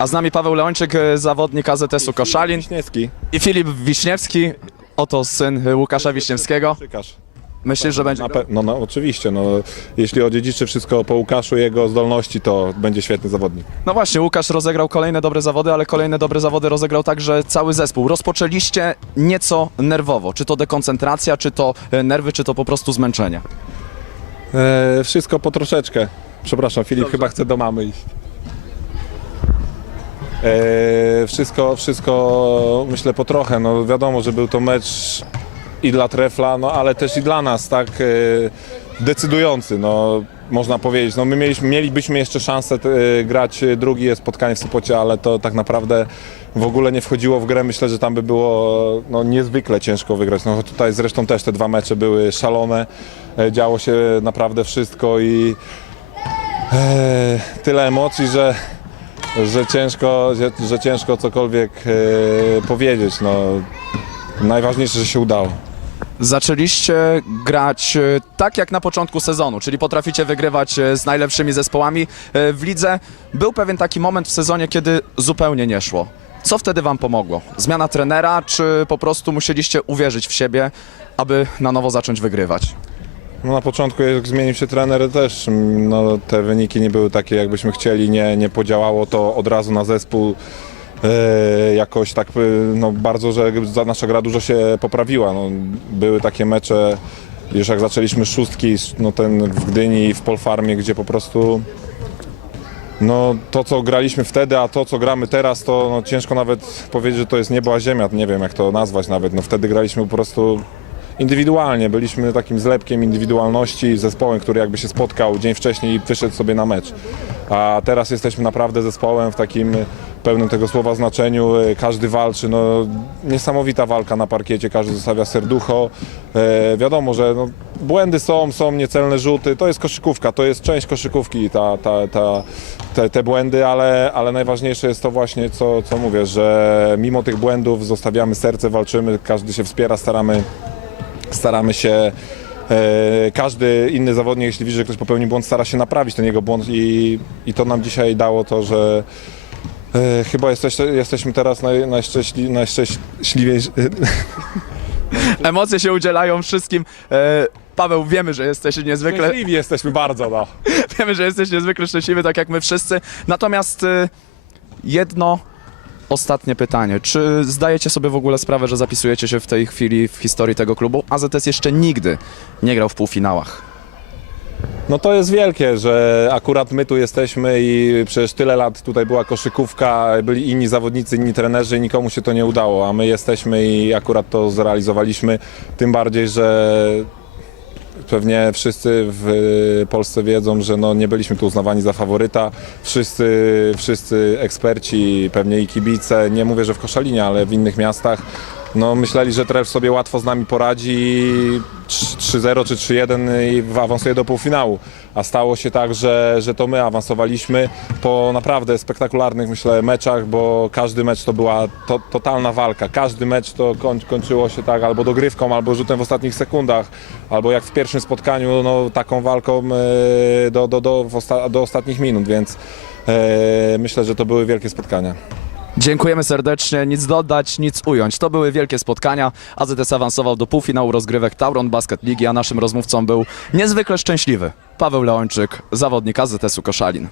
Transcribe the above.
A z nami Paweł Leończyk, e, zawodnik AZS-u Koszalin Wiśniewski. i Filip Wiśniewski, oto syn Łukasza Wiśniewskiego. Krzykarz. Myślisz, że będzie Na grał? pe- no, no oczywiście, no, jeśli odziedziczy wszystko po Łukaszu i jego zdolności, to będzie świetny zawodnik. No właśnie, Łukasz rozegrał kolejne dobre zawody, ale kolejne dobre zawody rozegrał także cały zespół. Rozpoczęliście nieco nerwowo. Czy to dekoncentracja, czy to e, nerwy, czy to po prostu zmęczenie? E, wszystko po troszeczkę. Przepraszam, Filip chyba chce do mamy iść. E, wszystko, wszystko myślę po trochę. No wiadomo, że był to mecz i dla Trefla, no ale też i dla nas, tak e, decydujący, no można powiedzieć. No my mieliśmy, mielibyśmy jeszcze szansę e, grać drugie spotkanie w Sopocie, ale to tak naprawdę w ogóle nie wchodziło w grę. Myślę, że tam by było no, niezwykle ciężko wygrać. No tutaj zresztą też te dwa mecze były szalone. E, działo się naprawdę wszystko i e, tyle emocji, że, że, ciężko, że, że ciężko cokolwiek e, powiedzieć. No, najważniejsze, że się udało. Zaczęliście grać e, tak jak na początku sezonu, czyli potraficie wygrywać e, z najlepszymi zespołami e, w lidze. Był pewien taki moment w sezonie, kiedy zupełnie nie szło. Co wtedy wam pomogło? Zmiana trenera, czy po prostu musieliście uwierzyć w siebie, aby na nowo zacząć wygrywać? No na początku jak zmienił się trener też, mm, no, te wyniki nie były takie jakbyśmy chcieli, nie, nie podziałało to od razu na zespół e, jakoś tak e, no, bardzo, że za- nasza gra dużo się poprawiła. No, były takie mecze, już jak zaczęliśmy szóstki, no, ten w Gdyni i w Polfarmie, gdzie po prostu no, to co graliśmy wtedy, a to co gramy teraz, to no, ciężko nawet powiedzieć, że to jest niebo a ziemia, nie wiem jak to nazwać nawet. No, wtedy graliśmy po prostu indywidualnie. Byliśmy takim zlepkiem indywidualności, zespołem, który jakby się spotkał dzień wcześniej i wyszedł sobie na mecz. A teraz jesteśmy naprawdę zespołem w takim pełnym tego słowa znaczeniu. Każdy walczy, no, niesamowita walka na parkiecie, każdy zostawia serducho. E, wiadomo, że no, błędy są, są niecelne rzuty, to jest koszykówka, to jest część koszykówki, ta, ta, ta, te, te błędy, ale, ale najważniejsze jest to właśnie, co, co mówię, że mimo tych błędów zostawiamy serce, walczymy, każdy się wspiera, staramy staramy się, e, każdy inny zawodnik, jeśli widzi, że ktoś popełni błąd, stara się naprawić ten jego błąd i, i to nam dzisiaj dało to, że e, chyba jesteś, jesteśmy teraz naj, najszczęśli, najszczęśliwiejsi. Emocje się udzielają wszystkim. E, Paweł, wiemy, że jesteś niezwykle, Szczęśliwi jesteśmy bardzo, no. wiemy, że jesteś niezwykle szczęśliwy, tak jak my wszyscy. Natomiast e, jedno ostatnie pytanie. Czy zdajecie sobie w ogóle sprawę, że zapisujecie się w tej chwili w historii tego klubu? AZS jeszcze nigdy nie grał w półfinałach. No to jest wielkie, że akurat my tu jesteśmy i przecież tyle lat tutaj była koszykówka, byli inni zawodnicy, inni trenerzy i nikomu się to nie udało, a my jesteśmy i akurat to zrealizowaliśmy. Tym bardziej, że pewnie wszyscy w Polsce wiedzą, że no nie byliśmy tu uznawani za faworyta. Wszyscy, wszyscy eksperci, pewnie i kibice, nie mówię, że w Koszalinie, ale w innych miastach, no myśleli, że Tref sobie łatwo z nami poradzi 3-0 czy 3-1 i awansuje do półfinału. A stało się tak, że, że to my awansowaliśmy po naprawdę spektakularnych, myślę, meczach, bo każdy mecz to była to, totalna walka. Każdy mecz to koń, kończyło się tak albo dogrywką, albo rzutem w ostatnich sekundach, albo jak w pierwszym spotkaniu, no taką walką e, do, do, do, do ostatnich minut, więc e, myślę, że to były wielkie spotkania. Dziękujemy serdecznie, nic dodać, nic ująć. To były wielkie spotkania. AZS awansował do półfinału rozgrywek Tauron Basket Ligi, a naszym rozmówcą był niezwykle szczęśliwy Paweł Leończyk, zawodnik AZS-u Koszalin.